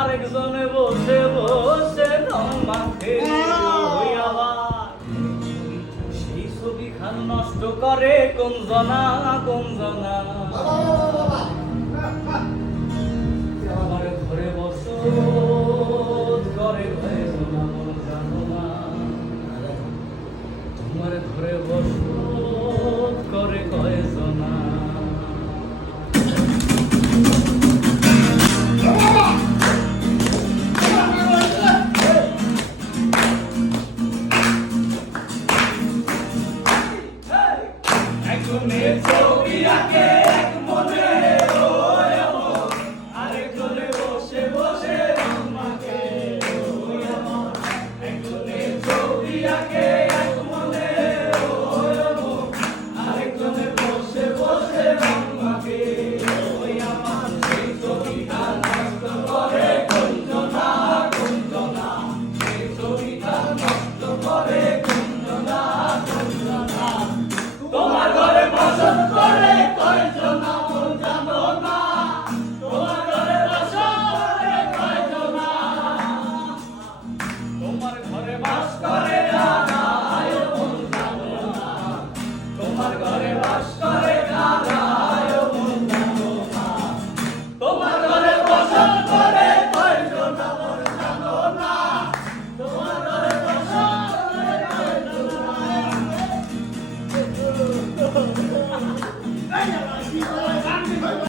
আরেকজনে বসে বসে রং মাখে ওই আবার সেই ছবি খান নষ্ট করে কোনজনা কোনজনা আমার ঘরে বসো করে কয়জনা মন জানো না তোমার ঘরে বসো করে কয়জনা একজনের ছবি আঁকে এক মনে ওই আমার আরেকজনে বসে বসে রং মাখে ওই আমার একজনের ছবি আঁকে এক মনে ওই আমার আরেকজনে বসে বসে রং মাখে ওই আমার সেই ছবিটা নষ্ট করে কোনজনা কোনজনা সেই ছবিটা নষ্ট করে কোনজনা কোনজনা তোমার ঘরে বসত করে কয়জনা মন জানো না তোমার ঘরে বসত করে কয়জনা তোমার ঘরে বাস করে